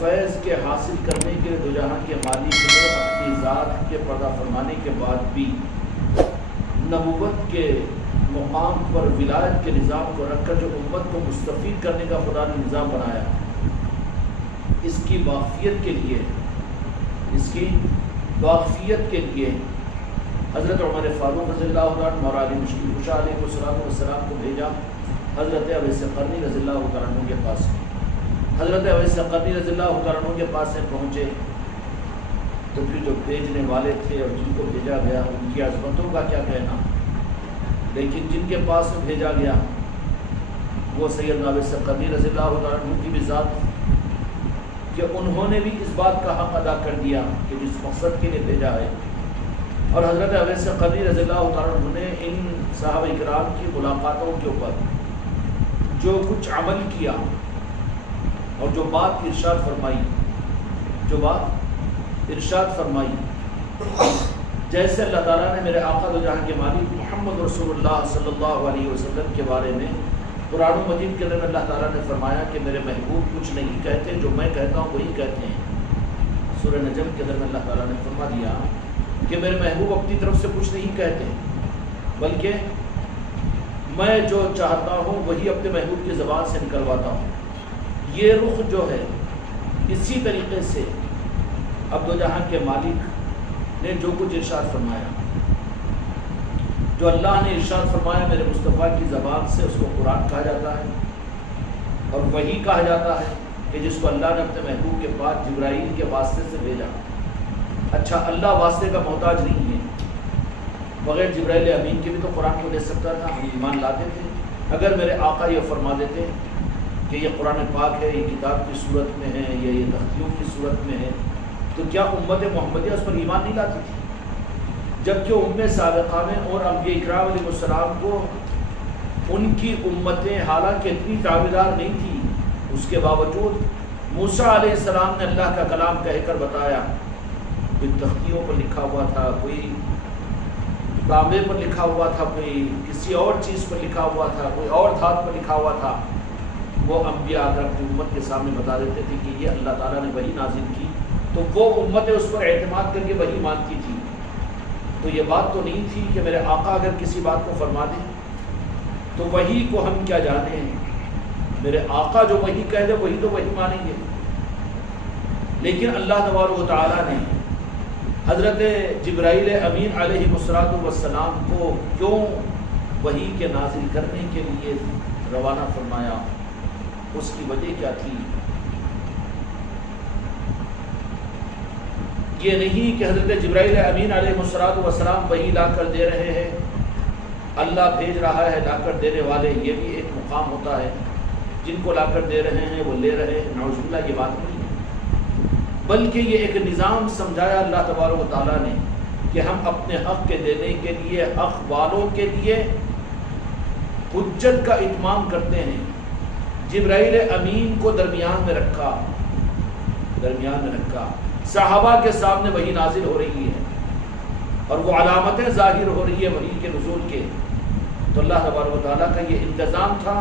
فیض کے حاصل کرنے کے دو جہاں کے مالک نے اپنی ذات کے پردہ فرمانے کے بعد بھی نبوت کے مقام پر ولایت کے نظام کو رکھ کر جو امت کو مستفید کرنے کا خدا نے نظام بنایا، اس کی واقفیت کے لیے حضرت عمر فاروق رضی اللہ عنہ اور علی مشکل کشا علیہ السلام کو بھیجا حضرت اویس قرنی رضی اللہ عنہ کے پاس۔ حضرت اویس قرنی رضی اللہ عنہ کے پاس سے پہنچے تو پھر جو بھیجنے والے تھے اور جن کو بھیجا گیا ان کی عظمتوں کا کیا کہنا، لیکن جن کے پاس بھیجا گیا وہ سیدنا اویس قرنی رضی اللہ عنہ کی بھی ذات کہ انہوں نے بھی اس بات کا حق ادا کر دیا کہ جس مقصد کے لیے بھیجا ہے، اور حضرت اویس قرنی رضی اللہ عنہ نے ان صحابہ کرام کی ملاقاتوں کے اوپر جو کچھ عمل کیا اور جو بات ارشاد فرمائی، جیسے اللہ تعالیٰ نے میرے آقا دو جہاں کے مالک محمد رسول اللہ صلی اللہ علیہ وسلم کے بارے میں قرآن مجید کے اندر اللہ تعالیٰ نے فرمایا کہ میرے محبوب کچھ نہیں کہتے، جو میں کہتا ہوں وہی کہتے ہیں۔ سورہ نجم کے اندر اللہ تعالیٰ نے فرما دیا کہ میرے محبوب اپنی طرف سے کچھ نہیں کہتے، بلکہ میں جو چاہتا ہوں وہی اپنے محبوب کی زبان سے نکلواتا ہوں۔ یہ رخ جو ہے اسی طریقے سے اب دو جہاں کے مالک نے جو کچھ ارشاد فرمایا، جو اللہ نے ارشاد فرمایا میرے مصطفیٰ کی زبان سے، اس کو قرآن کہا جاتا ہے، اور وہی کہا جاتا ہے کہ جس کو اللہ نے اپنے محبوب کے پاس جبرائیل کے واسطے سے بھیجا۔ اچھا، اللہ واسطے کا محتاج نہیں ہے، بغیر جبرائیل امین کے بھی تو قرآن کو دے سکتا تھا، ہم ایمان لاتے تھے۔ اگر میرے آقا یہ فرما دیتے کہ یہ قرآن پاک ہے، یہ کتاب کی صورت میں ہے، یہ تختیوں کی صورت میں ہے، تو کیا امت محمدیہ اس پر ایمان نہیں لاتی تھی؟ جبکہ امت سابقہ میں اور انبیاء اکرام علیہ السلام کو ان کی امتیں حالانکہ اتنی تابعدار نہیں تھی، اس کے باوجود موسیٰ علیہ السلام نے اللہ کا کلام کہہ کر بتایا، کوئی تختیوں پر لکھا ہوا تھا، کوئی تانبے پر لکھا ہوا تھا، کوئی کسی اور چیز پر لکھا ہوا تھا، کوئی اور دھات پر لکھا ہوا تھا، وہ انبیاء اگر اپنی امت کے سامنے بتا دیتے تھے کہ یہ اللہ تعالیٰ نے وحی نازل کی، تو وہ امتیں اس پر اعتماد کر کے وحی مانتی تھی۔ تو یہ بات تو نہیں تھی کہ میرے آقا اگر کسی بات کو فرما دیں تو وحی کو ہم کیا جانیں، میرے آقا جو وحی کہہ دے وہی تو وحی مانیں گے۔ لیکن اللہ تبارک و تعالیٰ نے حضرت جبرائیل امین علیہ السلام کو کیوں وحی کے نازل کرنے کے لیے روانہ فرمایا، اس کی وجہ کیا تھی؟ یہ نہیں کہ حضرت جبرائیل امین علیہ السلام وحی لا کر دے رہے ہیں، اللہ بھیج رہا ہے لا کر دینے والے، یہ بھی ایک مقام ہوتا ہے، جن کو لا کر دے رہے ہیں وہ لے رہے ہیں، نعوذ باللہ یہ بات نہیں ہے، بلکہ یہ ایک نظام سمجھایا اللہ تبارک و تعالیٰ نے کہ ہم اپنے حق کے دینے کے لیے حق والوں کے لیے حجت کا اتمام کرتے ہیں۔ جبرائیل امین کو درمیان میں رکھا، صحابہ کے سامنے وحی نازل ہو رہی ہے اور وہ علامتیں ظاہر ہو رہی ہے وحی کے نزول کے، تو اللہ تبارک و تعالیٰ کا یہ انتظام تھا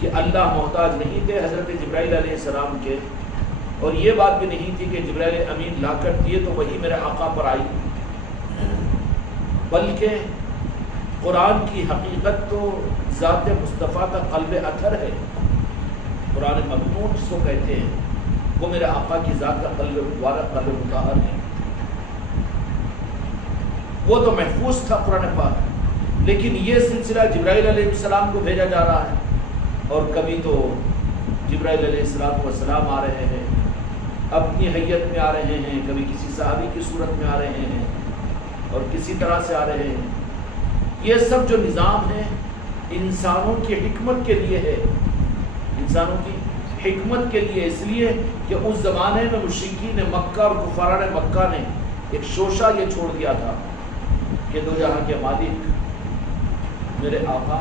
کہ اللہ محتاج نہیں تھے حضرت جبرائیل علیہ السلام کے، اور یہ بات بھی نہیں تھی کہ جبرائیل امین لا کر دیے تو وہی میرے آقا پر آئی، بلکہ قرآن کی حقیقت تو ذات مصطفیٰ کا قلب اثر ہے، قرآن مکتوب جس کو کہتے ہیں وہ میرے آقا کی ذات کا قلب مبارک، قلب مطہر ہے، وہ تو محفوظ تھا قرآن پاک۔ لیکن یہ سلسلہ جبرائیل علیہ السلام کو بھیجا جا رہا ہے، اور کبھی تو جبرائیل علیہ السلام آ رہے ہیں، اپنی حیت میں آ رہے ہیں، کبھی کسی صحابی کی صورت میں آ رہے ہیں، اور کسی طرح سے آ رہے ہیں۔ یہ سب جو نظام ہے انسانوں کی حکمت کے لیے ہے، انسانوں کی حکمت کے لیے، اس لیے کہ اس زمانے میں مشرکین مکہ اور کفاران مکہ نے ایک شوشہ یہ چھوڑ دیا تھا کہ دو جہاں کے مالک میرے آقا،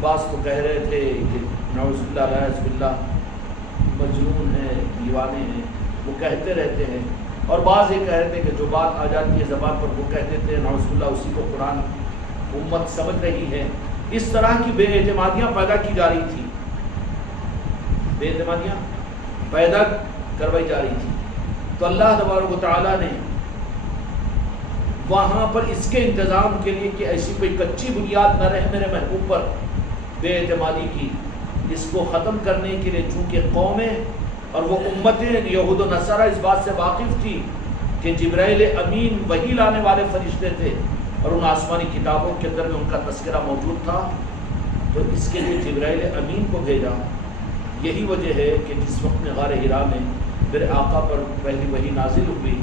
بعض تو کہہ رہے تھے کہ نعوذ باللہ مجنون ہیں، دیوانے ہیں، وہ کہتے رہتے ہیں، اور بعض یہ کہہ رہے تھے کہ جو بات آ جاتی ہے زبان پر وہ کہہ دیتے ہیں، نعوذ باللہ اسی کو قرآن امت سمجھ رہی ہے۔ اس طرح کی بے اعتمادیاں پیدا کی جا رہی تھی، بے اعتمادیاں پیدا کروائی جا رہی تھی. تو اللہ تبارک و تعالیٰ نے وہاں پر اس کے انتظام کے لیے کہ ایسی کوئی کچی بنیاد نہ رہے میرے محبوب پر بے اعتمادی کی، اس کو ختم کرنے کے لیے چونکہ قومیں اور وہ امتیں یہود و نصارہ اس بات سے واقف تھی کہ جبرائیل امین وحی لانے والے فرشتے تھے اور ان آسمانی کتابوں کے اندر میں ان کا تذکرہ موجود تھا، تو اس کے لیے جبرائیل امین کو بھیجا. یہی وجہ ہے کہ جس وقت میں غار حرا میں میرے آقا پر پہلی وحی نازل ہوئی،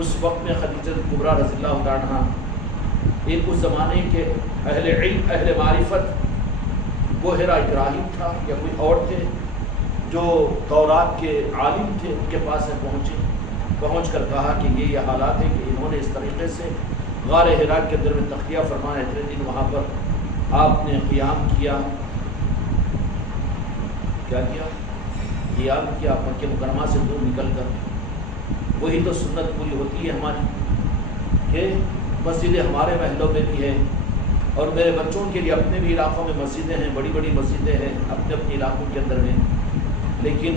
اس وقت میں خدیجہ کبریٰ رضی اللہ تعالیٰ عنہ ایک اس زمانے کے اہل علم اہل معرفت، وہ حرا ابراہیم تھا یا کوئی اور تھے جو تورات کے عالم تھے، ان کے پاس پہنچ کر کہا کہ یہ حالات ہے کہ انہوں نے اس طریقے سے غار حرا کے اندر میں تخلیہ فرمایا، اتنے دن وہاں پر آپ نے قیام کیا. کیا کیا؟ قیام کیا مکہ مکرمہ سے دور نکل کر. وہی تو سنت پوری ہوتی ہے ہماری کہ مسجدیں ہمارے محلوں میں بھی ہیں اور میرے بچوں کے لیے اپنے بھی علاقوں میں مسجدیں ہیں، بڑی بڑی مسجدیں ہیں اپنے اپنے علاقوں کے اندر ہیں، لیکن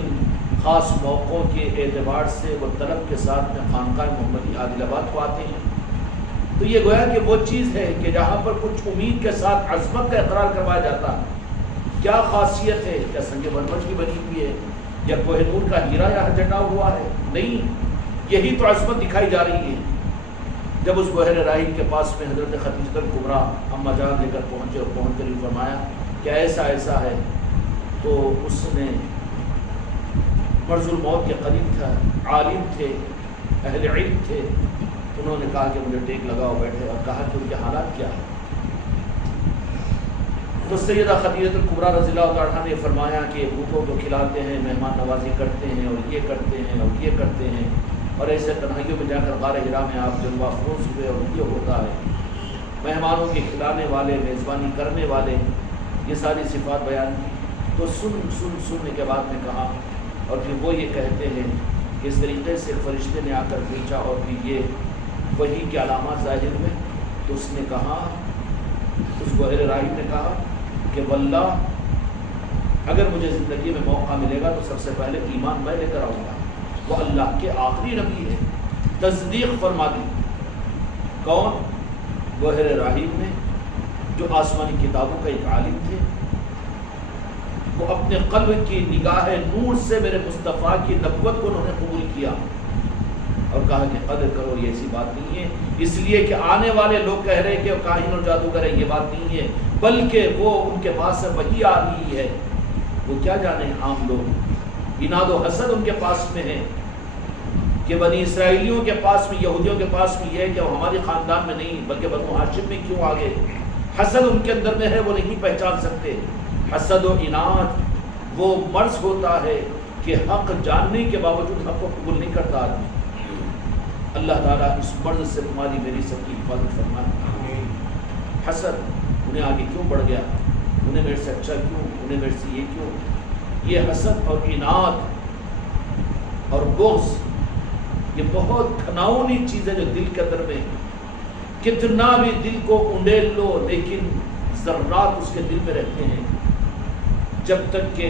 خاص موقعوں کے اعتبار سے وہ طلب کے ساتھ میں خانقاہ محمدی عادل آباد کو آتے ہیں. تو یہ گویا کہ وہ چیز ہے کہ جہاں پر کچھ امید کے ساتھ عظمت کا اقرار کروایا جاتا ہے. کیا خاصیت ہے؟ کیا سنگ مرمر کی بنی ہوئی ہے یا کوہ نور کا ہیرا یہاں جڑا ہوا ہے؟ نہیں، یہی تو عظمت دکھائی جا رہی ہے. جب اس بحر راہی کے پاس میں حضرت خدیجہ کبریٰ اما جان لے کر پہنچے اور پہنچ کر فرمایا کہ ایسا ایسا ہے، تو اس نے مرض الموت کے قریب تھا، عالم تھے، اہل علم تھے، انہوں نے کہا کہ مجھے ٹیک لگاؤ بیٹھے اور کہا کہ ان کے حالات کیا ہیں. تو سیدہ خدیجہ کبریٰ رضی اللہ تعالیٰ نے فرمایا کہ بھوکوں کو کھلاتے ہیں، مہمان نوازی کرتے ہیں اور یہ کرتے ہیں اور یہ کرتے ہیں، اور ایسے تنہائیوں میں جا کر غار حرا میں آپ جلوہ افروز ہوئے اور یہ ہوتا ہے. مہمانوں کے کھلانے والے، میزبانی کرنے والے، یہ ساری صفات بیان کی. تو سننے کے بعد میں کہا، اور پھر وہ یہ کہتے ہیں کہ اس طریقے سے فرشتے نے آ کر پوچھا اور پھر یہ وحی کے علامات ظاہر ہوئے. تو اس نے کہا، اس بحر راہی نے کہا کہ واللہ اگر مجھے زندگی میں موقع ملے گا تو سب سے پہلے ایمان میں لے کر آؤں گا. وہ اللہ کے آخری نبی ہے. تصدیق فرما دی. کون؟ بحر راہی نے، جو آسمانی کتابوں کا ایک عالم تھے. وہ اپنے قلب کی نگاہ نور سے میرے مصطفیٰ کی نبوت کو انہوں نے قبول کیا اور کہا کہ قدر کرو، یہ ایسی بات نہیں ہے اس لیے کہ آنے والے لوگ کہہ رہے کہ وہ کاہن اور جادوگر ہے، یہ بات نہیں ہے، بلکہ وہ ان کے پاس سے وحی آ رہی ہے. وہ کیا جانے عام لوگ، اناد و حسد ان کے پاس میں ہے کہ بنی اسرائیلیوں کے پاس میں، یہودیوں کے پاس میں یہ ہے کہ وہ ہمارے خاندان میں نہیں بلکہ بنو ہاشم میں کیوں آ گئے. حسد ان کے اندر میں ہے، وہ نہیں پہچان سکتے. حسد و اناد وہ مرض ہوتا ہے کہ حق جاننے کے باوجود حق کو قبول نہیں کرتا آدمی. اللہ تعالیٰ اس مرض سے تمہاری میری سب کی حفاظت فرمائے. حسد انہیں آگے کیوں بڑھ گیا، انہیں میرے سے اچھا کیوں، انہیں میرے سے یہ کیوں. یہ حسد اور اناد اور بغض یہ بہت گھناؤنی چیز ہے جو دل کے اندر میں کتنا بھی دل کو انڈیل لو لیکن ذرات اس کے دل میں رہتے ہیں جب تک کہ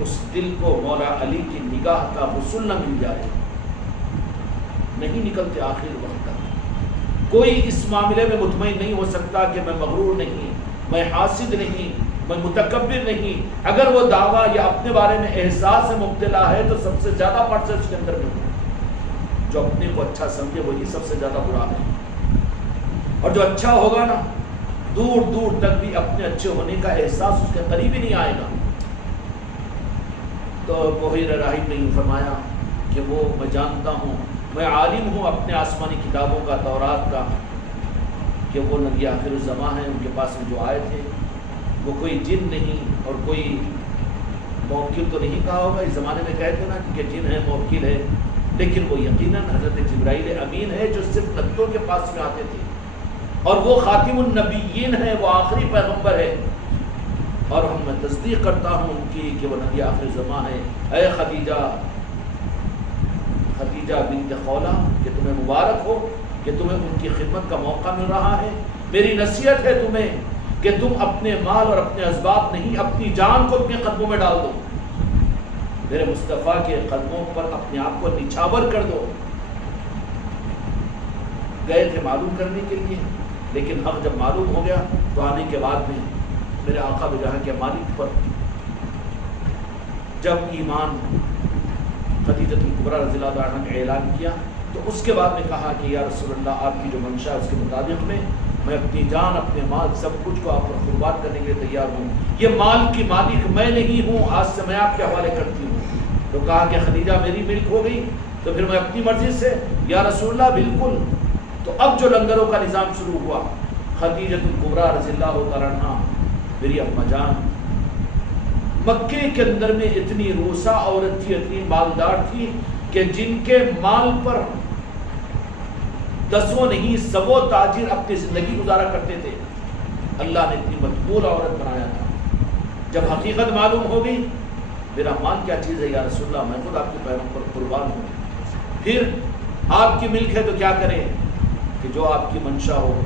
اس دل کو مولا علی کی نگاہ کا غسل نہ مل جائے نہیں نکلتے آخر وقت تک. کوئی اس معاملے میں مطمئن نہیں ہو سکتا کہ میں مغرور نہیں، میں حاسد نہیں، میں متکبر نہیں. اگر وہ دعویٰ یا اپنے بارے میں احساس سے مبتلا ہے تو سب سے زیادہ مرض اس کے اندر میں ہے. جو اپنے کو اچھا سمجھے وہی سب سے زیادہ برا ہے، اور جو اچھا ہوگا نا دور دور تک بھی اپنے اچھے ہونے کا احساس اس کے قریب ہی نہیں آئے گا. تو بحیر راہب نے یوں فرمایا کہ وہ میں جانتا ہوں، میں عالم ہوں اپنے آسمانی کتابوں کا، تورات کا، کہ وہ نبی آخر الزماں ہیں. ان کے پاس میں جو آئے تھے وہ کوئی جن نہیں اور کوئی موکل تو نہیں کہا ہوگا. اس زمانے میں کہتے نا کہ جن ہے موکل ہے، لیکن وہ یقیناً حضرت جبرائیل امین ہے جو صرف نبیوں کے پاس میں آتے تھے، اور وہ خاتم النبیین ہے، وہ آخری پیغمبر ہے. اور میں تصدیق کرتا ہوں ان کی کہ وہ نبی آخر زماں ہے. اے خدیجہ بنت خولہ کہ تمہیں مبارک ہو کہ تمہیں ان کی خدمت کا موقع مل رہا ہے. میری نصیحت ہے تمہیں کہ تم اپنے مال اور اپنے اسباب نہیں، اپنی جان کو اپنے قدموں میں ڈال دو. میرے مصطفیٰ کے قدموں پر اپنے آپ کو نچھاور کر دو۔ گئے تھے معلوم کرنے کے لیے، لیکن حق جب معلوم ہو گیا تو آنے کے بعد میں میرے آقا بجہاں کے مالک پر جب ایمان خدیجہ الکبریٰ رضی اللہ عنہا نے اعلان کیا تو اس کے بعد میں کہا کہ یا رسول اللہ آپ کی جو منشا ہے اس کے مطابق میں اپنی جان اپنے مال سب کچھ کو آپ پر قربان کرنے کے لیے تیار ہوں۔ یہ مال کی مالک میں نہیں ہوں، آج سے میں آپ کے حوالے کرتی ہوں۔ تو کہا کہ خدیجہ میری ملک ہو گئی تو پھر میں اپنی مرضی سے، یا رسول اللہ بالکل۔ تو اب جو لنگروں کا نظام شروع ہوا، خدیجہ الکبریٰ رضی اللہ تعالیٰ عنہا میری اماں جان مکے کے اندر میں اتنی روسا عورت تھی، اتنی مالدار تھی کہ جن کے مال پر دسوں نہیں سبوں تاجر اپنی زندگی گزارا کرتے تھے، اللہ نے اتنی مقبول عورت بنایا تھا۔ جب حقیقت معلوم ہو گئی، میرا مال کیا چیز ہے یا رسول اللہ، میں خود آپ کے پیروں پر قربان ہوں۔ پھر آپ کی ملک ہے تو کیا کریں کہ جو آپ کی منشا ہو،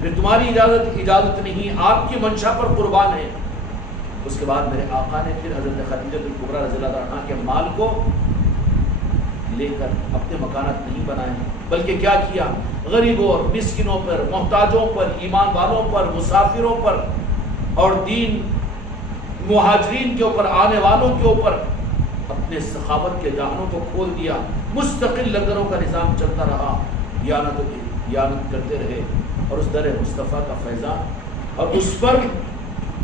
پھر تمہاری اجازت نہیں، آپ کی منشا پر قربان ہے۔ اس کے بعد میرے آقا نے پھر حضرت خدیجہ الکبریٰ رضی اللہ عنہا کے مال کو لے کر اپنے مکانات نہیں بنائے، بلکہ کیا کیا، غریبوں اور مسکینوں پر، محتاجوں پر، ایمان والوں پر، مسافروں پر اور دین مہاجرین کے اوپر، آنے والوں کے اوپر اپنے سخاوت کے دہانوں کو کھول دیا۔ مستقل لنگروں کا نظام چلتا رہا، یانت کرتے رہے، اور اس در مصطفیٰ کا فیضان اور اس پر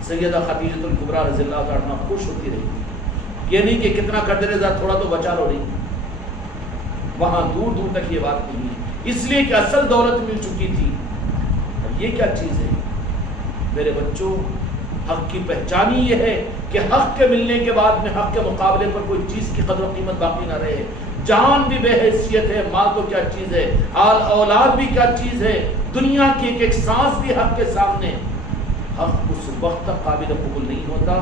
سیدہ خدیجہ الکبریٰ رضی اللہ عنہا خوش ہوتی رہی۔ یہ نہیں کہ کتنا کر دے رہے تھوڑا تو بچا لو، نہیں، وہاں دور دور تک یہ بات نہیں ہے، اس لیے کہ اصل دولت مل چکی تھی۔ اب یہ کیا چیز ہے میرے بچوں؟ حق کی پہچان ہی یہ ہے کہ حق کے ملنے کے بعد میں حق کے مقابلے پر کوئی چیز کی قدر و قیمت باقی نہ رہے۔ جان بھی بے حیثیت ہے، مال تو کیا چیز ہے، اولاد بھی کیا چیز ہے، دنیا کی ایک ایک سانس بھی حق کے سامنے۔ حق اس وقت تک قابل قبول نہیں ہوتا،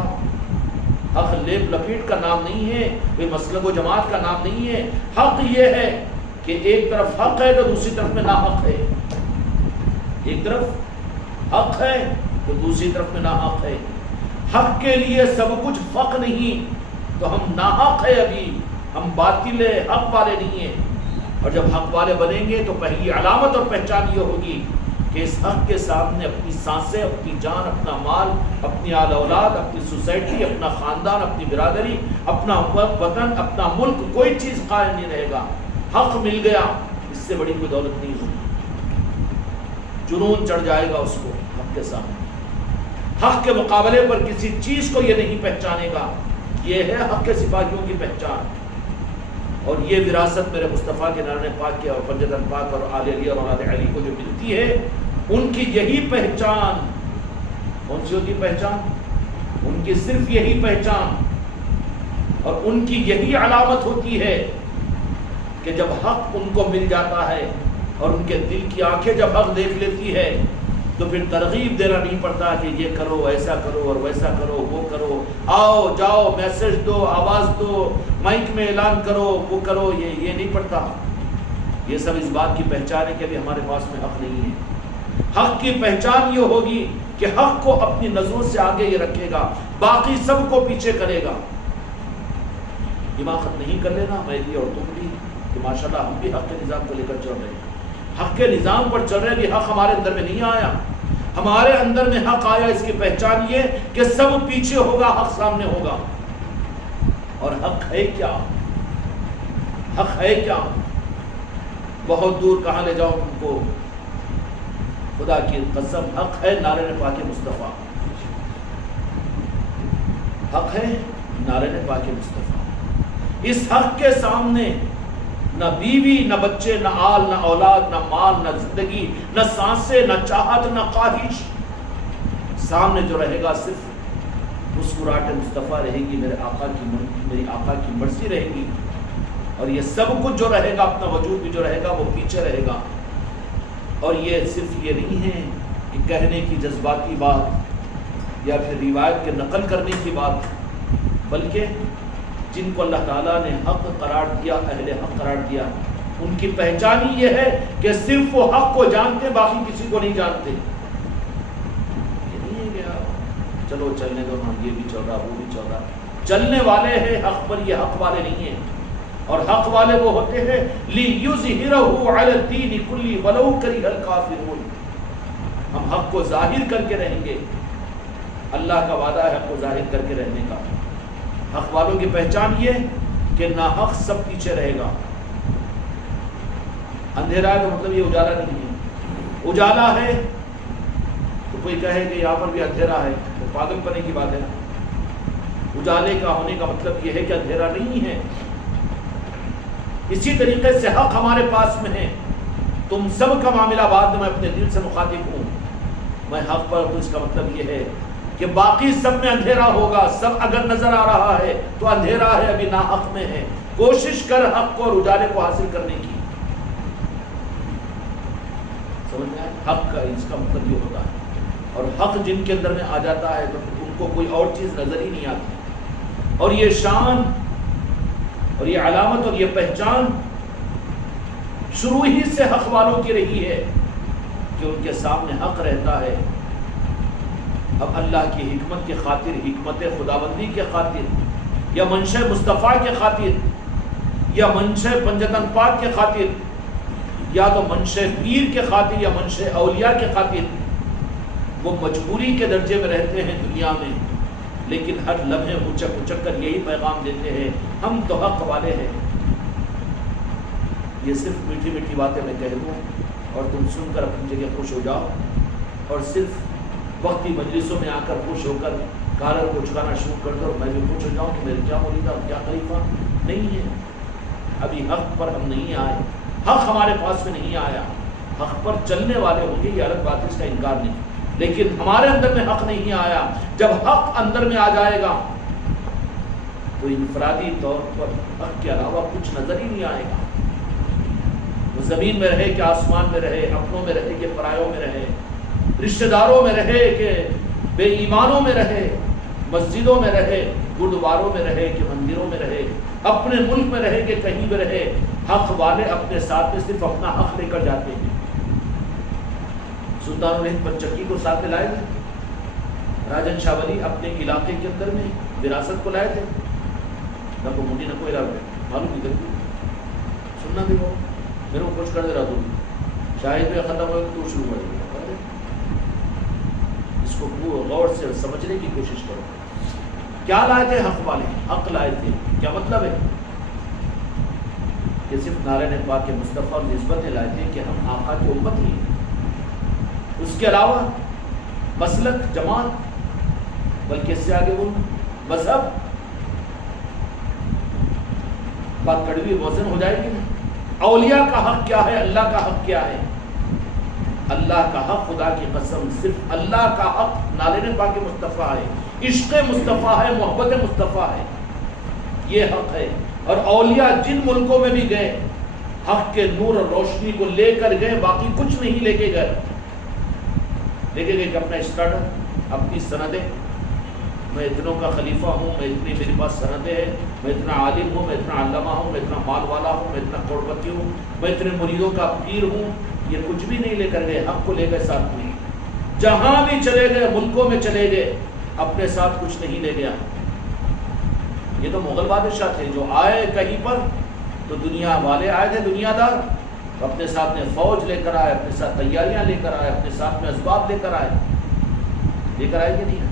حق لیپ لپیٹ کا نام نہیں ہے، کوئی مسلک و جماعت کا نام نہیں ہے۔ حق یہ ہے کہ ایک طرف حق ہے تو دوسری طرف میں ناحق ہے، ایک طرف حق ہے تو دوسری طرف میں ناحق ہے۔ حق کے لیے سب کچھ حق نہیں تو ہم ناحق ہے، ابھی ہم باطل حق والے نہیں ہیں۔ اور جب حق والے بنیں گے تو پہلی علامت اور پہچان یہ ہوگی کہ اس حق کے سامنے اپنی سانسیں، اپنی جان، اپنا مال، اپنی آل اولاد، اپنی سوسائٹی، اپنا خاندان، اپنی برادری، اپنا وطن، اپنا ملک، کوئی چیز قائم نہیں رہے گا۔ حق مل گیا، اس سے بڑی کوئی دولت نہیں ہوگی۔ جنون چڑھ جائے گا اس کو حق کے سامنے، حق کے مقابلے پر کسی چیز کو یہ نہیں پہچانے گا۔ یہ ہے حق کے سپاہیوں کی پہچان، اور یہ وراثت میرے مصطفیٰ کے نارن پاک کے اور پنجتن پاک اور آل علی اور اولاد علی کو جو ملتی ہے، ان کی یہی پہچان، کون سی ہوتی پہچان؟ ان کی صرف یہی پہچان اور ان کی یہی علامت ہوتی ہے کہ جب حق ان کو مل جاتا ہے اور ان کے دل کی آنکھیں جب حق دیکھ لیتی ہے تو پھر ترغیب دینا نہیں پڑتا کہ یہ کرو، ایسا کرو اور ویسا کرو، وہ کرو، آؤ جاؤ، میسج دو، آواز دو، مائک میں اعلان کرو، وہ کرو، یہ نہیں پڑتا۔ یہ سب اس بات کی پہچان ہے کہ ابھی ہمارے پاس میں حق نہیں ہے۔ حق کی پہچان یہ ہوگی کہ حق کو اپنی نظروں سے آگے یہ رکھے گا، باقی سب کو پیچھے کرے گا۔ حماقت نہیں کر لینا میں بھی اور تم بھی کہ ماشاءاللہ ہم بھی حق کے نظام کو لے کر چل رہے ہیں، حق کے نظام پر چل رہے بھی، حق ہمارے اندر میں نہیں آیا۔ ہمارے اندر میں حق آیا، اس کی پہچان یہ کہ سب پیچھے ہوگا، حق سامنے ہوگا۔ اور حق ہے کیا؟ حق ہے کیا؟ بہت دور کہاں لے جاؤ تم کو، خدا کی قسم حق ہے نعرہ پاک مصطفیٰ، حق ہے نعرہ پاک مصطفیٰ۔ اس حق کے سامنے نہ بیوی، نہ بچے، نہ آل، نہ اولاد، نہ مال، نہ زندگی، نہ سانسیں، نہ چاہت، نہ خواہش، سامنے جو رہے گا صرف مسکراہٹ مصطفیٰ رہے گی، میرے آقا کی مرضی رہے گی۔ اور یہ سب کچھ جو رہے گا، اپنا وجود بھی جو رہے گا وہ پیچھے رہے گا۔ اور یہ صرف یہ نہیں ہے کہ کہنے کی جذباتی بات یا پھر روایت کے نقل کرنے کی بات، بلکہ جن کو اللہ تعالیٰ نے حق قرار دیا، اہل حق قرار دیا، ان کی پہچان ہی یہ ہے کہ صرف وہ حق کو جانتے، باقی کسی کو نہیں جانتے۔ یہ نہیں ہے کہ چلو چلنے دو، ہاں یہ بھی چل رہا، وہ بھی چل رہا، چلنے والے ہیں حق پر، یہ حق والے نہیں ہیں. اور حق والے وہ ہوتے ہیں لِيُظْهِرَهُ عَلَى الدِّينِ كُلِّهِ وَلَوْ كَرِهَ الْكَافِرُونَ. ہم حق کو ظاہر کر کے رہیں گے. اللہ کا وعدہ ہے حق کو ظاہر کر کے رہنے کا. حق والوں کی پہچان یہ کہ ناحق سب پیچھے رہے گا. اندھیرا ہے تو مطلب یہ اجالا نہیں ہے. اجالا ہے تو کوئی کہے کہ یہاں پر بھی اندھیرا ہے تو پاگل پنے کی بات ہے. اجالے کا ہونے کا مطلب یہ ہے کہ اندھیرا نہیں ہے. اسی طریقے سے حق ہمارے پاس میں ہے. تم سب کا معاملہ بعد میں اپنے دل سے مخاطب ہوں. میں حق پر، تو اس کا مطلب یہ ہے کہ باقی سب میں اندھیرا ہوگا. سب اگر نظر آ رہا ہے تو اندھیرا ہے، ابھی ناحق میں ہے. کوشش کر حق کو اور اجالے کو حاصل کرنے کی. سمجھ میں آئے؟ حق کا اس کا مطلب یہ ہوتا ہے. اور حق جن کے اندر میں آ جاتا ہے تو ان کو کوئی اور چیز نظر ہی نہیں آتی. اور یہ شان اور یہ علامت اور یہ پہچان شروع ہی سے حق والوں کی رہی ہے کہ ان کے سامنے حق رہتا ہے. اب اللہ کی حکمت کی خاطر، حکمت خداوندی کے خاطر، یا منشأ مصطفیٰ کے خاطر، یا منشأ پنجتن پاک کے خاطر، یا تو منشأ پیر کے خاطر، یا منشأ اولیاء کے خاطر وہ مجبوری کے درجے میں رہتے ہیں دنیا میں، لیکن ہر لمحے اچک اچک کر یہی پیغام دیتے ہیں ہم تو حق والے ہیں. یہ صرف میٹھی میٹھی باتیں میں کہہ دوں اور تم سن کر اپنی جگہ خوش ہو جاؤ، اور صرف وقتی مجلسوں میں آ کر خوش ہو کر کالر کو چکانا شروع کر دو اور میں بھی خوش ہو جاؤں کہ میرے کیا مرید اور کیا خلیفہ. نہیں ہے. ابھی حق پر ہم نہیں آئے، حق ہمارے پاس میں نہیں آیا. حق پر چلنے والے ہوں گے، یہ الگ بات ہے، اس کا انکار نہیں، لیکن ہمارے اندر میں حق نہیں آیا. جب حق اندر میں آ جائے گا تو انفرادی طور پر حق کے علاوہ کچھ نظر ہی نہیں آئے گا. وہ زمین میں رہے کہ آسمان میں رہے، اپنوں میں رہے کہ پرایوں میں رہے، رشتہ داروں میں رہے کہ بے ایمانوں میں رہے، مسجدوں میں رہے، گردواروں میں رہے کہ مندروں میں رہے، اپنے ملک میں رہے کہ کہیں بھی رہے، حق والے اپنے ساتھ میں صرف اپنا حق لے کر جاتے ہیں. سلطان الہند پنچکی کو ساتھ لائے تھے، راجن شاہ ولی اپنے علاقے کے اندر میں وراثت کو لائے تھے. نہ کو منڈی نہ کوئی معلوم نہیں کرتی سننا بھی ہو میرے کو خوش کر دے رہا. تو شاہد میں ختم ہو تو شروع ہو جائے. اس کو غور سے سمجھنے کی کوشش کرو. کیا لائے تھے حق والے؟ حق لائے تھے. کیا مطلب ہے؟ کہ صرف نعرہ پاک کے مصطفیٰ اور نسبتیں لائے تھے کہ ہم آقا کی امت ہی ہیں. اس کے علاوہ مسلک، جماعت، بلکہ اس سے آگے وہ مذہب، بات کڑوی وزن ہو جائے گی. اولیاء کا حق کیا ہے؟ اللہ کا حق کیا ہے؟ اللہ کا حق، خدا کی قسم، صرف اللہ کا حق نعرہ پاک کے مصطفیٰ ہے، عشق مصطفیٰ ہے، محبت مصطفیٰ ہے. یہ حق ہے. اور اولیاء جن ملکوں میں بھی گئے حق کے نور اور روشنی کو لے کر گئے، باقی کچھ نہیں لے کے گئے. دیکھیں گے کہ اپنا اسٹارٹ، اپنی سندیں، میں اتنوں کا خلیفہ ہوں، میں اتنی میرے پاس سندیں ہیں، میں اتنا عالم ہوں، میں اتنا علامہ ہوں، میں اتنا مال والا ہوں، میں اتنا کروڑپتی ہوں، میں اتنے مریدوں کا پیر ہوں. یہ کچھ بھی نہیں لے کر گئے، حق کو لے گئے ساتھ میں. جہاں بھی چلے گئے، ملکوں میں چلے گئے، اپنے ساتھ کچھ نہیں لے گیا. یہ تو مغل بادشاہ تھے جو آئے کہیں پر تو دنیا والے آئے تھے، دنیا دار، اپنے ساتھ میں فوج لے کر آئے، اپنے ساتھ تیاریاں لے کر آئے، اپنے ساتھ میں اسباب لے کر آئے. لے کر آئے کہ نہیں؟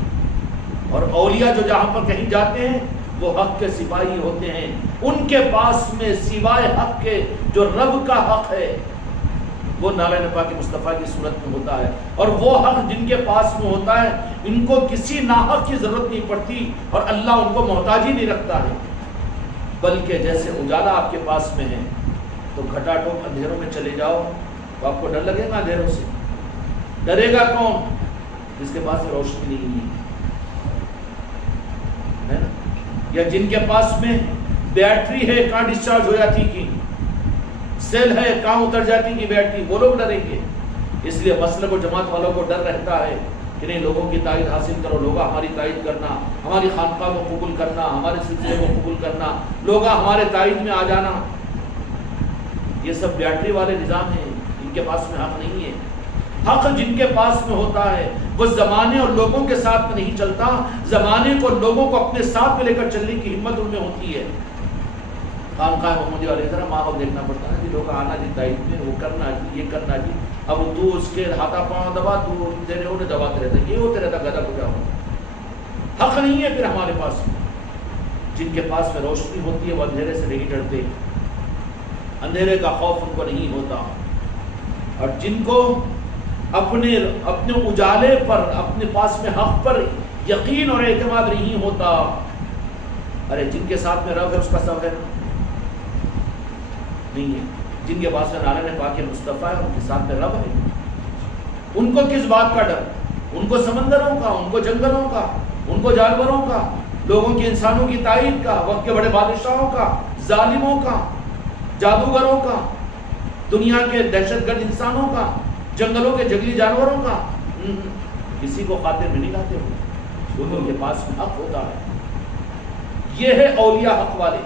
اور اولیاء جو جہاں پر کہیں جاتے ہیں وہ حق کے سپاہی ہوتے ہیں. ان کے پاس میں سوائے حق کے جو رب کا حق ہے وہ نعرہ پاک مصطفیٰ کی صورت میں ہوتا ہے. اور وہ حق جن کے پاس میں ہوتا ہے ان کو کسی ناحق کی ضرورت نہیں پڑتی، اور اللہ ان کو محتاج ہی نہیں رکھتا ہے. بلکہ جیسے اجالا آپ کے پاس میں ہے تو گھٹا ٹوپ اندھیروں میں چلے جاؤ تو آپ کو ڈر لگے گا اندھیروں سے. ڈرے گا کون؟ جس کے پاس روشنی نہیں ہے نا. یا جن کے پاس میں بیٹری ہے کہاں ڈسچارج ہو جاتی کی، سیل ہے کہاں اتر جاتی کی بیٹری، وہ لوگ ڈریں گے. اس لیے مسلک و جماعت والوں کو ڈر رہتا ہے کہ نہیں لوگوں کی تائید حاصل کرو، لوگ ہماری تائید کرنا، ہماری خانقاہ کو قبول کرنا، ہمارے سلسلے کو قبول کرنا، لوگ ہمارے تائید میں آ جانا. یہ سب بیٹری والے نظام ہیں، ان کے پاس میں حق نہیں ہے. حق جن کے پاس میں ہوتا ہے وہ زمانے اور لوگوں کے ساتھ میں نہیں چلتا، زمانے کو لوگوں کو اپنے ساتھ میں لے کر چلنے کی ہمت ان میں ہوتی ہے۔ خانقاہ محمدیہ والے ذرا ماحول دیکھنا پڑتا ہے جی، لوگ آنا جی تائید میں، وہ کرنا جی، یہ کرنا جی، اب تو اس کے ہاتھا پاؤں دبا، تو تیرے انہیں دباتے رہتا، یہ ہوتے رہتا، گدا ہو جاؤ۔ حق نہیں ہے پھر ہمارے پاس۔ جن کے پاس میں روشنی ہوتی ہے وہ اندھیرے سے نہیں ڈرتے، اندھیرے کا خوف ان کو نہیں ہوتا، اور جن کو اپنے اجالے پر، اپنے پاس میں حق پر یقین اور اعتماد نہیں ہوتا، ارے جن کے ساتھ میں رب ہے اس کا سب ہے نہیں ہے، جن کے پاس میں نعرہ پاک مصطفیٰ ہے ان کے ساتھ میں رب ہے، ان کو کس بات کا ڈر؟ ان کو سمندروں کا، ان کو جنگلوں کا، ان کو جانوروں کا، لوگوں کی، انسانوں کی تائید کا، وقت کے بڑے بادشاہوں کا، ظالموں کا، جادوگروں کا، دنیا کے دہشت گرد انسانوں کا، جنگلوں کے جنگلی جانوروں کا، کسی کو خاطر میں نہیں لاتے ہو، ان کے پاس میں حق ہوتا ہے۔ یہ ہے اولیاء حق والے۔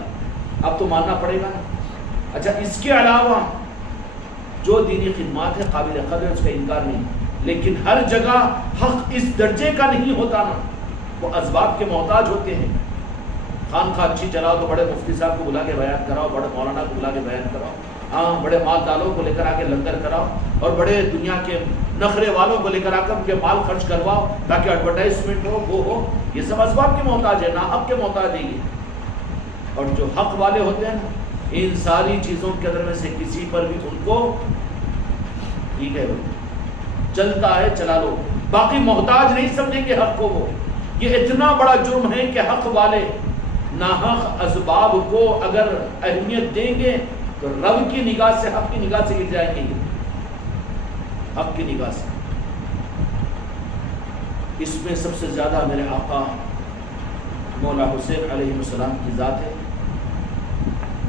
اب تو ماننا پڑے گا نا۔ اچھا، اس کے علاوہ جو دینی خدمات ہے قابل قدر ہے، اس کا انکار نہیں، لیکن ہر جگہ حق اس درجے کا نہیں ہوتا نا، وہ اسباب کے محتاج ہوتے ہیں۔ خانقاہ اچھی چلاؤ تو بڑے مفتی صاحب کو بلا کے بیان کراؤ، بڑے مولانا کو بلا کے بیان کراؤ، ہاں بڑے مال داروں کو لے کر آ کے لنگر کراؤ، اور بڑے دنیا کے نخرے والوں کو لے کر آ کر ان کے مال خرچ کرواؤ تاکہ ایڈورٹائزمنٹ ہو، وہ ہو، یہ سب اسباب کے محتاج ہے، نہ حق کے محتاج ہے یہ۔ اور جو حق والے ہوتے ہیں نا، ان ساری چیزوں کے اندر میں سے کسی پر بھی ان کو ٹھیک ہے چلتا ہے چلا لو، باقی محتاج نہیں سمجھیں گے حق کو وہ۔ یہ اتنا بڑا جرم ہے کہ حق والے ناحق اسباب کو اگر اہمیت دیں گے تو رب کی نگاہ سے، حق کی نگاہ سے گر جائیں گے، حق کی نگاہ سے۔ اس میں سب سے زیادہ میرے آقا مولا حسین علیہ السلام کی ذات ہے۔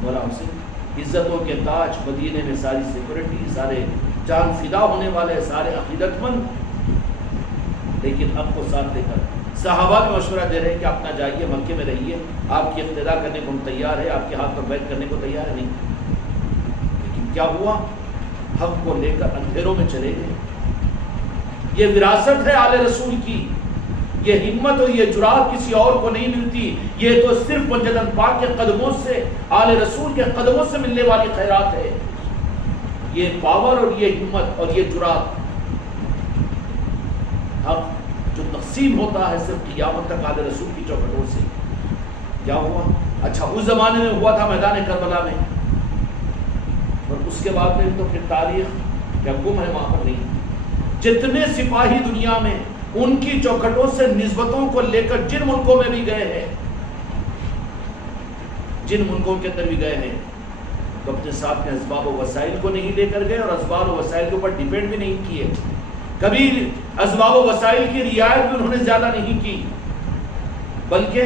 مولا حسین عزتوں کے تاج، مدینے میں ساری سیکورٹی، سارے جان فدا ہونے والے، سارے عقیدت مند، لیکن اب کو ساتھ لے کر صحابہ بھی مشورہ دے رہے ہیں کہ آپ نہ جائیے، مکے میں رہیے، آپ کی اقتدا کرنے کو ہم تیار ہے، آپ کے ہاتھ پر بیعت کرنے کو تیار ہے، نہیں۔ لیکن کیا ہوا؟ حق کو لے کر اندھیروں میں چلے گئے۔ یہ وراثت ہے آل رسول کی، یہ ہمت اور یہ جرات کسی اور کو نہیں ملتی، یہ تو صرف مجدد پاک کے قدموں سے، آل رسول کے قدموں سے ملنے والی خیرات ہے۔ یہ پاور اور یہ ہمت اور یہ جرات، حق جو تقسیم ہوتا ہے صرف قیامت تک آل رسول کی چوکھٹوں سے۔ کیا ہوا؟ اچھا، اس زمانے میں ہوا تھا میدان کربلا میں، اور اس کے بعد میں تو پھر تاریخ کیا گم ہے، وہاں پر نہیں۔ جتنے سپاہی دنیا میں ان کی چوکھٹوں سے نسبتوں کو لے کر جن ملکوں میں بھی گئے ہیں، جن ملکوں کے اندر بھی گئے ہیں، تو اپنے ساتھ میں اسباب و وسائل کو نہیں لے کر گئے، اور اسباب و وسائل کے اوپر ڈیپینڈ بھی نہیں کیے، کبھی اسباب و وسائل کی رعایت بھی انہوں نے زیادہ نہیں کی، بلکہ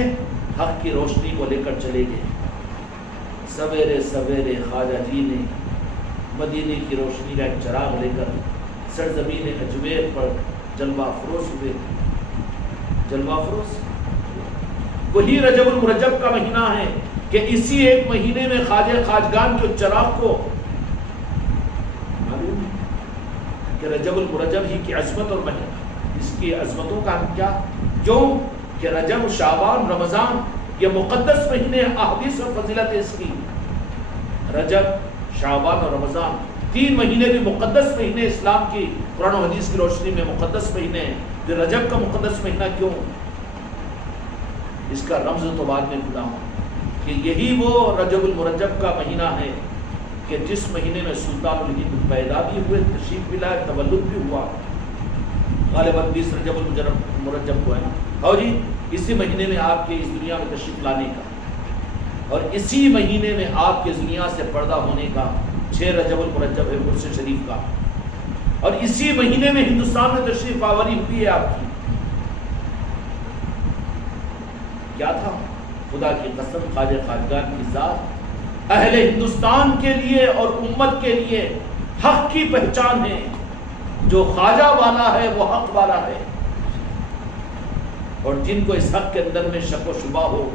حق کی روشنی کو لے کر چلے گئے۔ سویرے سویرے خواجہ جی نے مدینے کی روشنی کا ایک چراغ لے کر سرزمین اجمیر پر جلوہ افروز ہوئے۔ جلوہ افروز وہی رجب المرجب کا مہینہ ہے کہ اسی ایک مہینے میں خواجہ خواجگان کے چراغ کو معلوم ہے کہ رجب المرجب ہی کی عظمت، اور اس کی عظمتوں کا ہم کیا، جو کہ رجب، شعبان، رمضان یہ مقدس مہینے، احادیث اور فضیلت اس کی، رجب، شعبان اور رمضان تین مہینے بھی مقدس مہینے اسلام کی قرآن و حدیث کی روشنی میں مقدس مہینے ہیں۔ جو رجب کا مقدس مہینہ کیوں؟ اس کا رمز تو بعد میں کھلا کہ یہی وہ رجب المرجب کا مہینہ ہے کہ جس مہینے میں سلطان الہند پیدا بھی ہوئے، تشریف بھی لائے، تولد بھی ہوا، غالباً 20 رجب المرجب کو ہے نا، اور جی اسی مہینے میں آپ کے اس دنیا میں تشریف لانے کا، اور اسی مہینے میں آپ کے دنیا سے پردہ ہونے کا 6 رجب المرجب ہے عرس شریف کا، اور اسی مہینے میں ہندوستان میں تشریف آوری ہوئی ہے آپ کی۔ کیا تھا؟ خدا کی قسم، خواجہ خواجگان کی ذات اہل ہندوستان کے لیے اور امت کے لیے حق کی پہچان ہے۔ جو خواجہ والا ہے وہ حق والا ہے، اور جن کو اس حق کے اندر میں شک و شبہ ہو،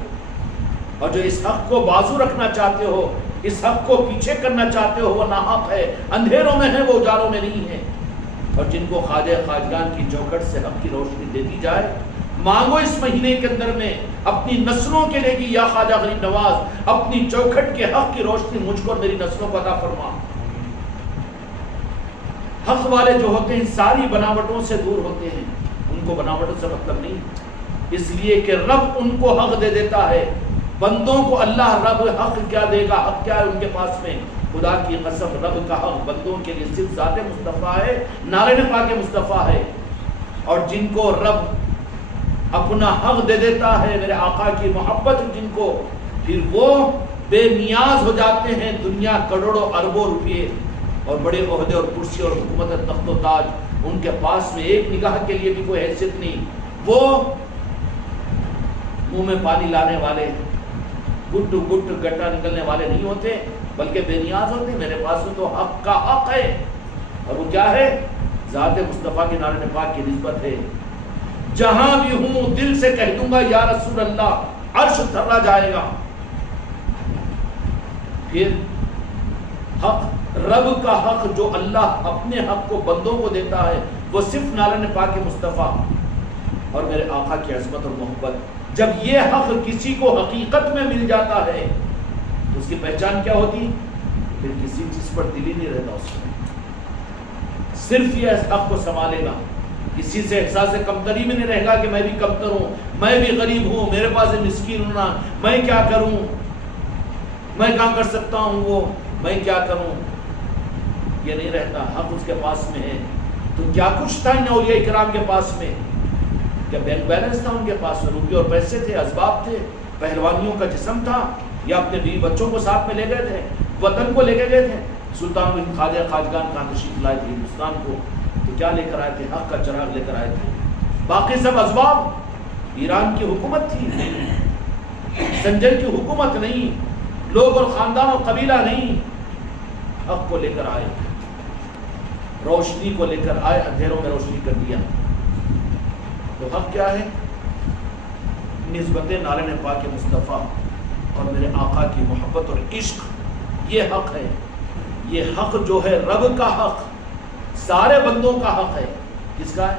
اور جو اس حق کو بازو رکھنا چاہتے ہو، اس حق کو پیچھے کرنا چاہتے ہو، وہ ناحق ہے، اندھیروں میں ہے، وہ اجالوں میں نہیں ہے۔ اور جن کو خواجہ خواجگان کی چوکھٹ سے حق کی روشنی دے دی جائے، مانگو اس مہینے کے اندر میں اپنی نسلوں کے لیے کہ یا خواجہ غریب نواز اپنی چوکھٹ کے حق کی روشنی مجھ کو اور میری نسلوں کو عطا فرما۔ حق والے جو ہوتے ہیں ساری بناوٹوں سے دور ہوتے ہیں، ان کو بناوٹوں سے مطلب نہیں، اس لیے کہ رب ان کو حق دے دیتا ہے۔ بندوں کو اللہ رب حق کیا دے گا؟ حق کیا ہے ان کے پاس میں؟ خدا کی قسم رب کا حق بندوں کے لیے صرف ذات مصطفیٰ ہے، نعرہ پاک مصطفیٰ ہے۔ اور جن کو رب اپنا حق دے دیتا ہے، میرے آقا کی محبت جن کو، پھر وہ بے نیاز ہو جاتے ہیں دنیا کروڑوں اربوں روپئے اور بڑے عہدے اور کرسی اور حکومت تخت و تاج ان کے پاس میں ایک نگاہ کے لیے بھی کوئی حیثیت نہیں۔ وہ منہ میں پانی لانے والے، گٹ گٹ گٹا نکلنے والے نہیں ہوتے، بلکہ بے نیاز ہوتے ہیں۔ میرے پاس میں تو حق کا حق ہے، اور وہ کیا ہے؟ ذات مصطفیٰ کے نعرہ پاک کی نسبت ہے۔ جہاں بھی ہوں دل سے کہہ دوں گا یا رسول اللہ، عرش تھرا جائے گا۔ پھر حق، رب کا حق جو اللہ اپنے حق کو بندوں کو دیتا ہے، وہ صرف نعرہ پاک مصطفیٰ اور میرے آقا کی عظمت اور محبت۔ جب یہ حق کسی کو حقیقت میں مل جاتا ہے تو اس کی پہچان کیا ہوتی؟ پھر کسی چیز پر دل ہی نہیں رہتا اس میں، صرف یہ حق کو سنبھالے گا، کسی سے احساس کمتری میں نہیں رہے گا کہ میں بھی کمتر ہوں، میں بھی غریب ہوں، میرے پاس مسکین ہونا، میں کیا کروں، میں کہاں کر سکتا ہوں، وہ میں کیا کروں، یہ نہیں رہتا۔ حق اس کے پاس میں ہے۔ تو کیا کچھ تھا ان اولیاء کرام کے پاس میں؟ کیا بینک بیلنس تھا ان کے پاس میں؟ روپے اور پیسے تھے، اسباب تھے، پہلوانیوں کا جسم تھا، یا اپنے بیوی بچوں کو ساتھ میں لے گئے تھے، وطن کو لے کے گئے تھے؟ سلطان بن خواجہ خواجگان کہاں تشریف لائے تھے ہندوستان کو، تو کیا لے کر آئے تھے؟ حق کا چراغ لے کر آئے تھے۔ باقی سب اسباب، ایران کی حکومت تھی، سنجر کی حکومت نہیں، لوگ اور خاندان اور قبیلہ نہیں، حق کو لے کر آئے، روشنی کو لے کر آئے، اندھیروں میں روشنی کر دیا۔ تو حق کیا ہے؟ نسبت نعرہ پاک مصطفیٰ اور میرے آقا کی محبت اور عشق، یہ حق ہے۔ یہ حق جو ہے رب کا حق، سارے بندوں کا حق ہے۔ کس کا ہے؟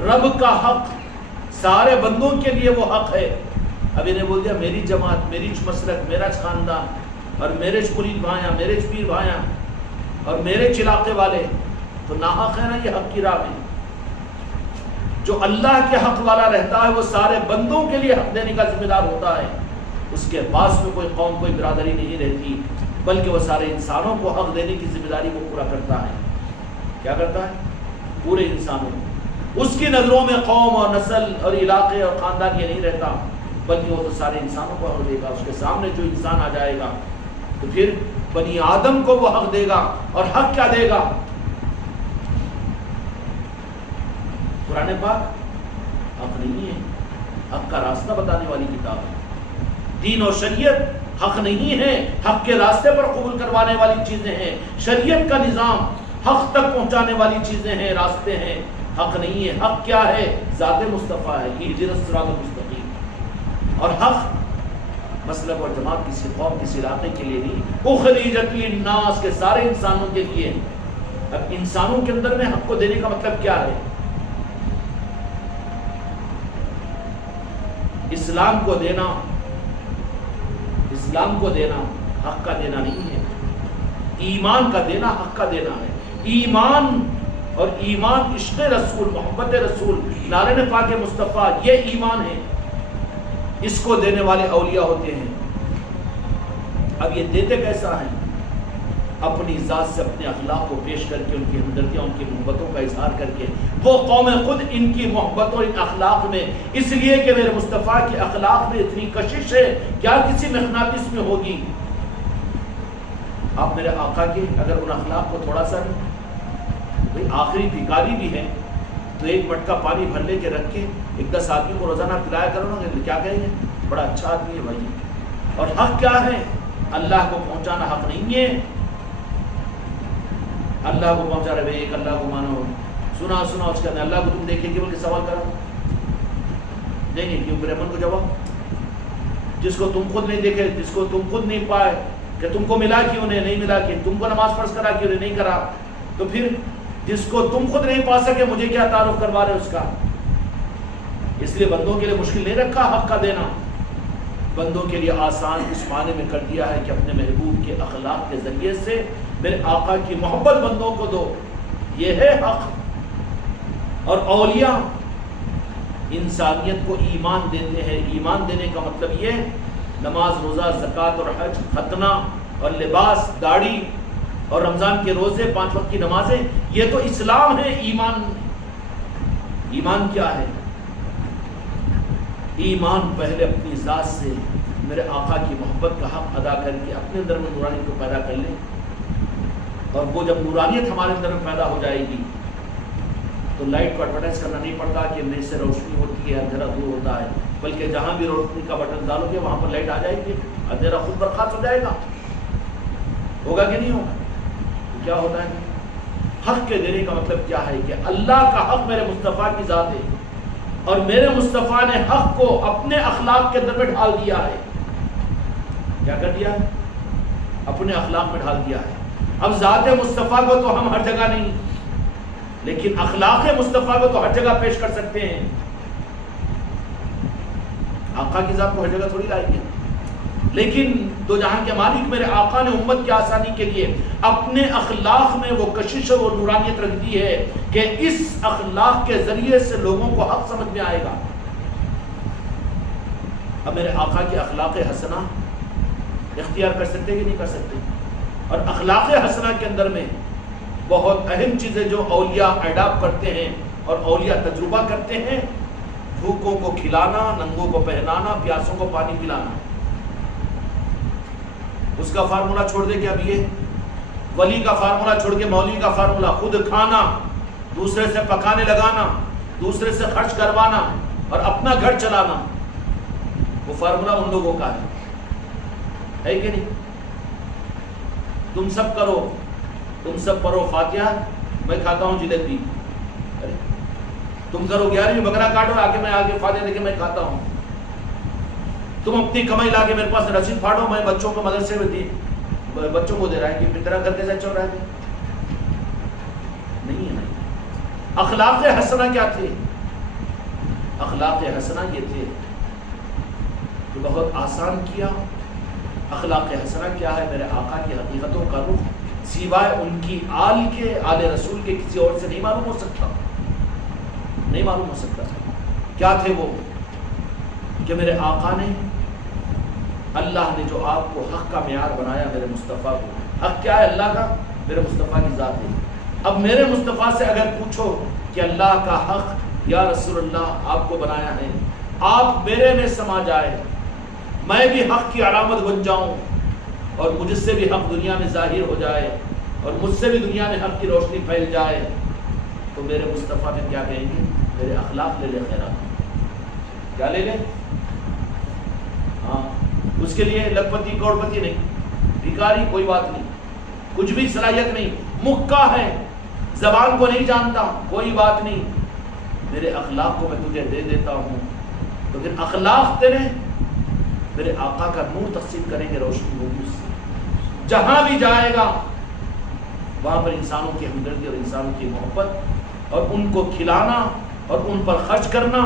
رب کا حق، سارے بندوں کے لیے وہ حق ہے۔ اب انہیں بول دیا میری جماعت، میری مسلک، میرا خاندان اور میرے مرید بھائیاں، میرے پیر بھائیاں اور میرے علاقے والے، تو ناحق ہے نا یہ حق کی راہ میں۔ جو اللہ کے حق والا رہتا ہے وہ سارے بندوں کے لیے حق دینے کا ذمہ دار ہوتا ہے۔ اس کے پاس میں کوئی قوم، کوئی برادری نہیں رہتی، بلکہ وہ سارے انسانوں کو حق دینے کی ذمہ داری وہ پورا کرتا ہے۔ کیا کرتا ہے؟ پورے انسانوں کو۔ اس کی نظروں میں قوم اور نسل اور علاقے اور خاندان یہ نہیں رہتا، بلکہ وہ تو سارے انسانوں کو حق دے گا۔ اس کے سامنے جو انسان آ جائے گا تو پھر بنی آدم کو وہ حق دے گا۔ اور حق کیا دے گا؟ قرآن پاک حق نہیں ہے، حق کا راستہ بتانے والی کتاب ہے۔ دین اور شریعت حق نہیں ہے، حق کے راستے پر قبول کروانے والی چیزیں ہیں۔ شریعت کا نظام حق تک پہنچانے والی چیزیں ہیں، راستے ہیں، حق نہیں ہے۔ حق کیا ہے؟ ذات مصطفیٰ ہے، اہدنا الصراط المستقیم۔ اور حق مسلک اور جماعت کسی قوم، کسی علاقے کے لیے نہیں، اخرجت للناس کے سارے انسانوں کے لیے۔ اب انسانوں کے اندر میں حق کو دینے کا مطلب کیا ہے؟ اسلام کو دینا، اسلام کو دینا حق کا دینا نہیں ہے، ایمان کا دینا حق کا دینا ہے۔ ایمان اور ایمان عشق رسول، محبت رسول، نعرہ پاک مصطفیٰ، یہ ایمان ہے۔ اس کو دینے والے اولیاء ہوتے ہیں۔ اب یہ دیتے کیسا ہے؟ اپنی ذات سے اپنے اخلاق کو پیش کر کے، ان کی ہمدردیاں، ان کی محبتوں کا اظہار کر کے۔ وہ قومیں خود ان کی محبت اور ان اخلاق میں، اس لیے کہ میرے مصطفیٰ کے اخلاق میں اتنی کشش ہے، کیا کسی مغناطیس میں ہوگی؟ آپ میرے آقا کے اگر ان اخلاق کو تھوڑا سا بھئی آخری بھکاری بھی ہے تو ایک مٹکا پانی بھر لے کے رکھ کے 10 آدمی کو روزانہ پلایا کرو نا، کیا کہیں گے؟ بڑا اچھا آدمی ہے بھائی۔ اور حق کیا ہے؟ اللہ کو پہنچانا حق نہیں ہے۔ اللہ کو پہنچا رہے ایک اللہ کو مانو، سنا اس کے اندر اللہ کو تم دیکھیں گے بلکہ سوال کرو، دیں گے کیوں برہمن کو جواب؟ جس کو تم خود نہیں دیکھے، جس کو تم خود نہیں پائے، کہ تم کو ملا کیوں نہیں ملا، کہ تم کو نماز فرض کرا کیوں نہیں کرا، تو پھر جس کو تم خود نہیں پا سکے مجھے کیا تعارف کروا رہے اس کا؟ اس لیے بندوں کے لیے مشکل نہیں رکھا حق کا دینا، بندوں کے لیے آسان اس معنی میں کر دیا ہے کہ اپنے محبوب کے اخلاق کے ذریعے سے میرے آقا کی محبت بندوں کو دو، یہ ہے حق۔ اور اولیاء انسانیت کو ایمان دیتے ہیں، ایمان دینے کا مطلب یہ نماز، روزہ، زکوٰۃ اور حج، ختنہ اور لباس، داڑھی اور رمضان کے روزے، 5 وقت کی نمازیں، یہ تو اسلام ہے۔ ایمان کیا ہے؟ ایمان پہلے اپنی ذات سے میرے آقا کی محبت کا حق ادا کر کے اپنے اندر میں نورانیت کو پیدا کر لیں، اور وہ جب نورانیت ہمارے اندر میں پیدا ہو جائے گی تو لائٹ کو ایڈورٹائز کرنا نہیں پڑتا کہ میرے سے روشنی ہوتی ہے، اندھیرا دور ہوتا ہے، بلکہ جہاں بھی روشنی کا بٹن ڈالو گے وہاں پر لائٹ آ جائے گی، اندھیرا خود برخاست ہو جائے گا۔ ہوگا کہ نہیں ہوگا؟ تو کیا ہوتا ہے؟ حق کے دینے کا مطلب کیا ہے کہ اللہ کا حق میرے مصطفیٰ کی ذات ہے، اور میرے مصطفیٰ نے حق کو اپنے اخلاق کے اندر میں ڈھال دیا ہے۔ کیا کر دیا؟ اپنے اخلاق میں ڈھال دیا ہے۔ اب ذات مصطفیٰ کو تو ہم ہر جگہ نہیں، لیکن اخلاق مصطفیٰ کو تو ہر جگہ پیش کر سکتے ہیں۔ آقا کی ذات کو ہر جگہ تھوڑی لائیں گے، لیکن دو جہاں کے مالک میرے آقا نے امت کی آسانی کے لیے اپنے اخلاق میں وہ کشش اور وہ نورانیت رکھ دی ہے کہ اس اخلاق کے ذریعے سے لوگوں کو حق سمجھ میں آئے گا۔ اب میرے آقا کے اخلاق حسنہ اختیار کر سکتے کہ نہیں کر سکتے؟ اور اخلاق حسنہ کے اندر میں بہت اہم چیزیں جو اولیاء اڈاپٹ کرتے ہیں اور اولیاء تجربہ کرتے ہیں، بھوکوں کو کھلانا، ننگوں کو پہنانا، پیاسوں کو پانی پلانا۔ اس کا فارمولا چھوڑ دے کہ اب یہ ولی کا فارمولا چھوڑ کے مولوی کا فارمولا، خود کھانا، دوسرے سے پکانے لگانا، دوسرے سے خرچ کروانا اور اپنا گھر چلانا، وہ فارمولا ان لوگوں کا ہے کہ نہیں؟ تم سب کرو، تم سب پڑھو فاتحہ، میں کھاتا ہوں جلیبی، تم کرو 11ویں بکرا کاٹو، آگے فاتحہ دے کے میں کھاتا ہوں، تم اپنی کمائی لا کے میرے پاس رسید پھاڑو، میں بچوں کو مدرسے میں بچوں کو دے رہا ہے کہ فطرہ کر کے چل رہا ہے۔ نہیں ہے، نہیں۔ اخلاق حسنہ کیا تھے؟ اخلاق حسنہ یہ تھے کہ بہت آسان کیا۔ اخلاق حسنہ کیا ہے؟ میرے آقا کی حقیقتوں کا رخ سوائے ان کی آل کے، آل رسول کے کسی اور سے نہیں معلوم ہو سکتا، نہیں معلوم ہو سکتا۔ کیا تھے وہ؟ کہ میرے آقا نے، اللہ نے جو آپ کو حق کا معیار بنایا میرے مصطفیٰ کو، حق کیا ہے اللہ کا؟ میرے مصطفیٰ کی ذات ہے۔ اب میرے مصطفیٰ سے اگر پوچھو کہ اللہ کا حق یا رسول اللہ آپ کو بنایا ہے، آپ میرے میں سما جائے، میں بھی حق کی علامت بن جاؤں اور مجھ سے بھی حق دنیا میں ظاہر ہو جائے اور مجھ سے بھی دنیا میں حق کی روشنی پھیل جائے، تو میرے مصطفیٰ میں کیا کہیں گے؟ میرے اخلاق لے لے خیرات۔ کیا لے لیں؟ ہاں، اس کے لیے لکھپتی کروڑپتی نہیں، بھکاری کوئی بات نہیں، کچھ بھی صلاحیت نہیں، مکہ ہے، زبان کو نہیں جانتا، کوئی بات نہیں، میرے اخلاق کو میں تجھے دے دیتا ہوں، تو پھر اخلاق تیرے میرے آقا کا نور تقسیم کریں گے، روشنی ہوگی اس سے۔ جہاں بھی جائے گا وہاں پر انسانوں کی ہمدردی اور انسانوں کی محبت اور ان کو کھلانا اور ان پر خرچ کرنا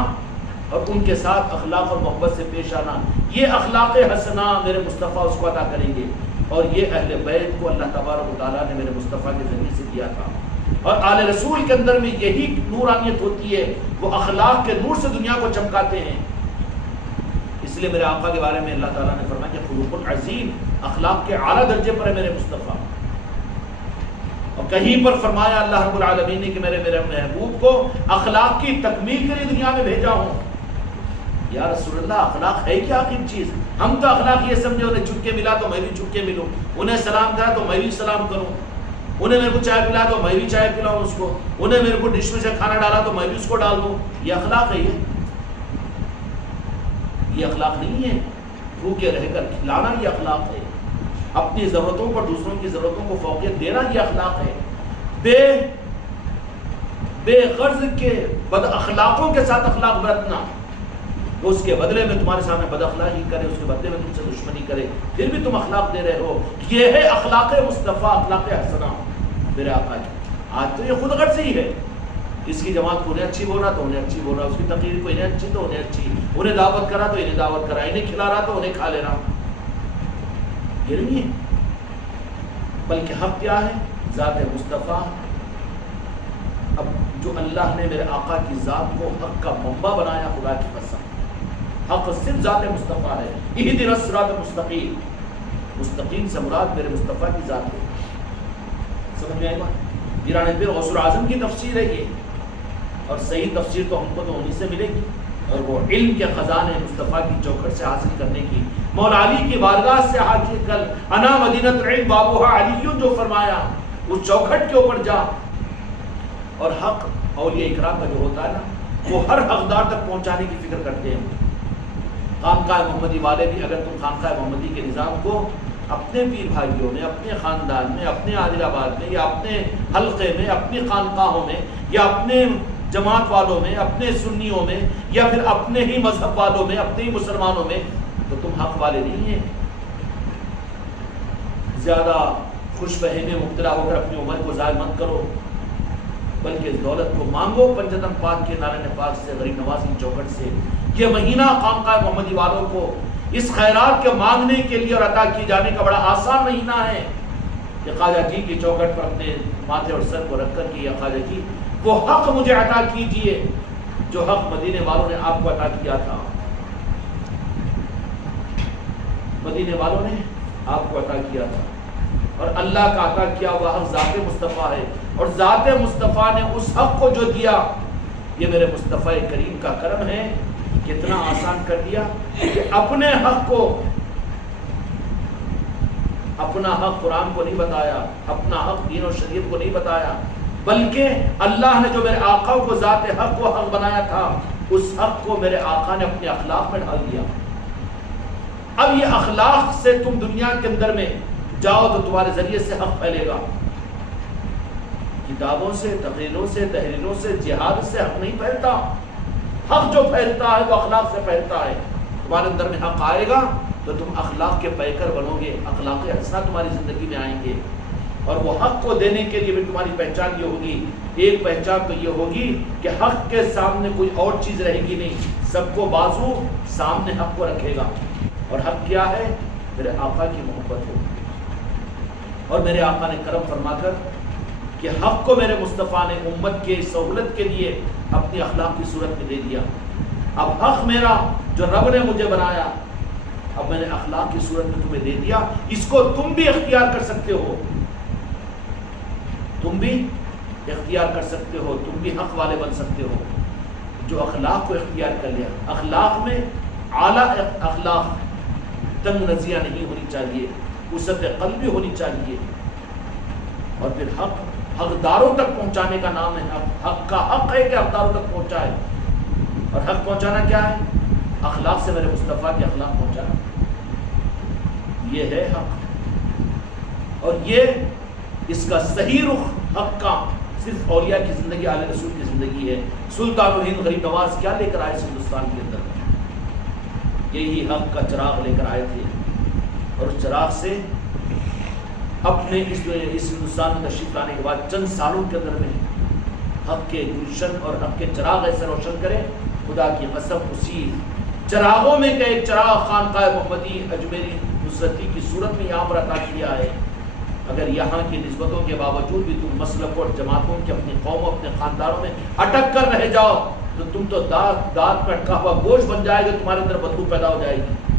اور ان کے ساتھ اخلاق اور محبت سے پیش آنا، یہ اخلاق حسنہ میرے مصطفیٰ اس کو عطا کریں گے۔ اور یہ اہل بیت کو اللہ تبارک و تعالیٰ نے میرے مصطفیٰ کے ذریعے سے دیا تھا، اور آل رسول کے اندر میں یہی نورانیت ہوتی ہے، وہ اخلاق کے نور سے دنیا کو چمکاتے ہیں۔ اس لیے میرے آقا کے بارے میں اللہ تعالیٰ نے فرمایا کہ خلق عظیم، اخلاق کے اعلیٰ درجے پر ہے میرے مصطفیٰ۔ اور کہیں پر فرمایا اللہ رب العالمین نے کہ میرے محبوب کو اخلاق کی تکمیل کے لیے دنیا میں بھیجا ہوں۔ یا رسول اللہ، اخلاق ہے کیا آخر چیز؟ ہم تو اخلاق یہ سمجھے انہیں چھپ کے ملا تو میں بھی چھپ کے ملوں، انہیں سلام کرا تو میں بھی سلام کروں، انہیں میرے کو چائے پلا تو میں بھی چائے پلاؤں اس کو، انہیں میرے کو ڈش میں سے کھانا ڈالا تو میں بھی اس کو ڈال دوں۔ یہ اخلاق ہے؟ یہ اخلاق نہیں ہے۔ بھوکے رہ کر کھلانا یہ اخلاق ہے، اپنی ضرورتوں پر دوسروں کی ضرورتوں کو فوقیت دینا یہ اخلاق ہے۔ بے غرض کے بد اخلاقوں کے ساتھ اخلاق برتنا، تو اس کے بدلے میں تمہارے سامنے بد اخلاقی کرے، اس کے بدلے میں تم سے دشمنی کرے، پھر بھی تم اخلاق دے رہے ہو۔ یہ ہے اخلاق مصطفیٰ، اخلاق حسنہ میرے آقا کی۔ آج تو یہ خود غرض ہی ہے، اس کی جماعت کو انہیں اچھی بول رہا تو انہیں اچھی بول رہا، اس کی تقریر کو انہیں اچھی تو انہیں اچھی، انہیں دعوت کرا تو انہیں دعوت کرا، انہیں کھلا رہا تو انہیں کھا لے رہا. یہ نہیں ہے، بلکہ حق کیا ہے؟ ذات مصطفیٰ. اب جو اللہ نے میرے آقا کی ذات کو حق کا منبع بنایا، خدا کی قسم حق صرف ذات مصطفیٰ ہے. اہدنا الصراط المستقیم، مستقیم سے مراد میرے مصطفیٰ کی ذات ہے. سمجھ میں آئی بات؟ پیران پیر غوث العظم کی تفسیر ہے یہ، اور صحیح تفسیر تو ہم کو تو انہی سے ملے گی، اور وہ علم کے خزانے مصطفیٰ کی چوکھٹ سے حاصل کرنے کی، مولا علی کی بارگاہ سے حاصل کر، انا مدینۃ العلم بابوہا علی جو فرمایا، اس چوکھٹ کے اوپر جا. اور حق اولیاء اکرام کا جو ہوتا ہے نا، وہ ہر حقدار تک پہنچانے کی فکر کرتے ہیں. خانقاہ محمدی والے بھی، اگر تم خانقاہ محمدی کے نظام کو اپنے پیر بھائیوں میں، اپنے خاندان میں، اپنے عادل آباد میں، یا اپنے حلقے میں، اپنی خانقاہوں میں، یا اپنے جماعت والوں میں، اپنے سنیوں میں، یا پھر اپنے ہی مذہب والوں میں، اپنے ہی مسلمانوں میں، تو تم حق والے نہیں ہیں. زیادہ خوش فہمی میں مبتلا ہو کر اپنی عمر کو ضائع مت کرو، بلکہ اس دولت کو مانگو پنجتن پاک کے نارائن پاک سے، غریب نواز کی چوکھٹ سے. یہ مہینہ خانقاہ محمدی والوں کو اس خیرات کے مانگنے کے لیے اور عطا کیے جانے کا بڑا آسان مہینہ ہے کہ خواجہ جی کی چوکھٹ پر اپنے ماتھے اور سر کو رکھ کر کے، یا خواجہ جی وہ حق مجھے عطا کیجئے جو حق مدینے والوں نے آپ کو عطا کیا تھا. مدینے والوں نے آپ کو عطا کیا تھا، اور اللہ کا عطا کیا ہوا حق ذات مصطفیٰ ہے، اور ذات مصطفیٰ نے اس حق کو جو دیا، یہ میرے مصطفیٰ کریم کا کرم ہے. کتنا آسان کر دیا کہ اپنے حق کو، اپنا حق قرآن کو نہیں بتایا، اپنا حق دین و شریعت کو نہیں بتایا، بلکہ اللہ نے جو میرے آقا کو ذات حق کو حق بنایا تھا، اس حق کو میرے آقا نے اپنے اخلاق میں ڈال دیا. اب یہ اخلاق سے تم دنیا کے اندر میں جاؤ تو تمہارے ذریعے سے حق پھیلے گا. کتابوں سے، تقریروں سے، تحریروں سے، جہاد سے حق نہیں پھیلتا. حق جو پھیلتا ہے وہ اخلاق سے پھیلتا ہے. تمہارے اندر میں حق آئے گا تو تم اخلاق کے پیکر بنو گے، اخلاق حسنہ تمہاری زندگی میں آئیں گے، اور وہ حق کو دینے کے لیے بھی تمہاری پہچان یہ ہوگی. ایک پہچان تو یہ ہوگی کہ حق کے سامنے کوئی اور چیز رہے گی نہیں، سب کو بازو سامنے حق کو رکھے گا. اور حق کیا ہے؟ میرے آقا کی محبت ہو. اور میرے آقا نے کرم فرما کر کہ حق کو میرے مصطفیٰ نے امت کے سہولت کے لیے اپنی اخلاق کی صورت میں دے دیا. اب حق میرا جو رب نے مجھے بنایا، اب میں نے اخلاق کی صورت میں تمہیں دے دیا. اس کو تم بھی اختیار کر سکتے ہو، تم بھی اختیار کر سکتے ہو، تم بھی حق والے بن سکتے ہو. جو اخلاق کو اختیار کر لیا، اخلاق میں اعلیٰ اخلاق، تنگ نظریاں نہیں ہونی چاہیے، وسعت قلب بھی ہونی چاہیے. اور پھر حق حقداروں تک پہنچانے کا نام ہے حق. حق کا حق ہے کہ حقداروں تک پہنچائے. اور حق پہنچانا کیا ہے؟ اخلاق سے میرے مصطفیٰ کے اخلاق پہنچانا، یہ ہے حق. اور یہ اس کا صحیح رخ حق کا صرف اولیاء کی زندگی، آل رسول کی زندگی ہے. سلطان الہند غریب نواز کیا لے کر آئے اس ہندوستان کے اندر؟ یہی حق کا چراغ لے کر آئے تھے، اور اس چراغ سے اپنے اس ہندوستان میں تشریف لانے کے بعد چند سالوں کے اندر میں حق کے گلشن اور حق کے چراغ ایسے روشن کرے. خدا کی قسم اسی چراغوں میں کا ایک چراغ خانقاہ محمدی اجمیری نصرتی کی صورت میں یہاں پر عطا کیا ہے. اگر یہاں کی نسبتوں کے باوجود بھی تم مسلک اور جماعتوں کے اپنی قوموں، اپنے خاندانوں میں اٹک کر رہ جاؤ تو تم تو دانت پہ اٹکا ہوا گوشت بن جائے گا، تمہارے اندر بدبو پیدا ہو جائے گی.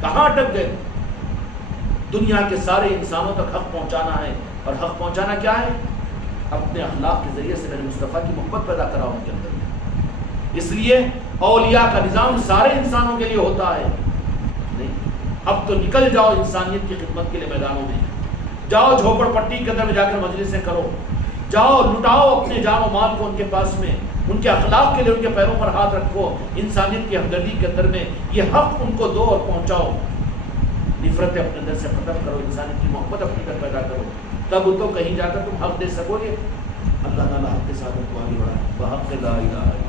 کہاں اٹک گئے؟ دنیا کے سارے انسانوں تک حق پہنچانا ہے. اور حق پہنچانا کیا ہے؟ اپنے اخلاق کے ذریعے سے میرے مصطفیٰ کی محبت پیدا کرا ان کے اندر. اس لیے اولیاء کا نظام سارے انسانوں کے لیے ہوتا ہے نہیں. اب تو نکل جاؤ انسانیت کی خدمت کے لیے میدانوں میں، جاؤ جھوپڑ پٹی کے اندر میں جا کر مجلسیں کرو، جاؤ لٹاؤ اپنے جان و مال کو ان کے پاس میں، ان کے اخلاق کے لیے ان کے پیروں پر ہاتھ رکھو، انسانیت کی ہمدردی کے اندر میں یہ حق ان کو دو اور پہنچاؤ. نفرت اپنے اندر سے ختم کرو، انسانیت کی محبت اپنے اندر پیدا کرو، تب تو کہیں جا کر تم حق دے سکو گے. اللہ تعالیٰ حق کے ساتھ کو آگے بڑھائے. بحق لا الہ الا اللہ.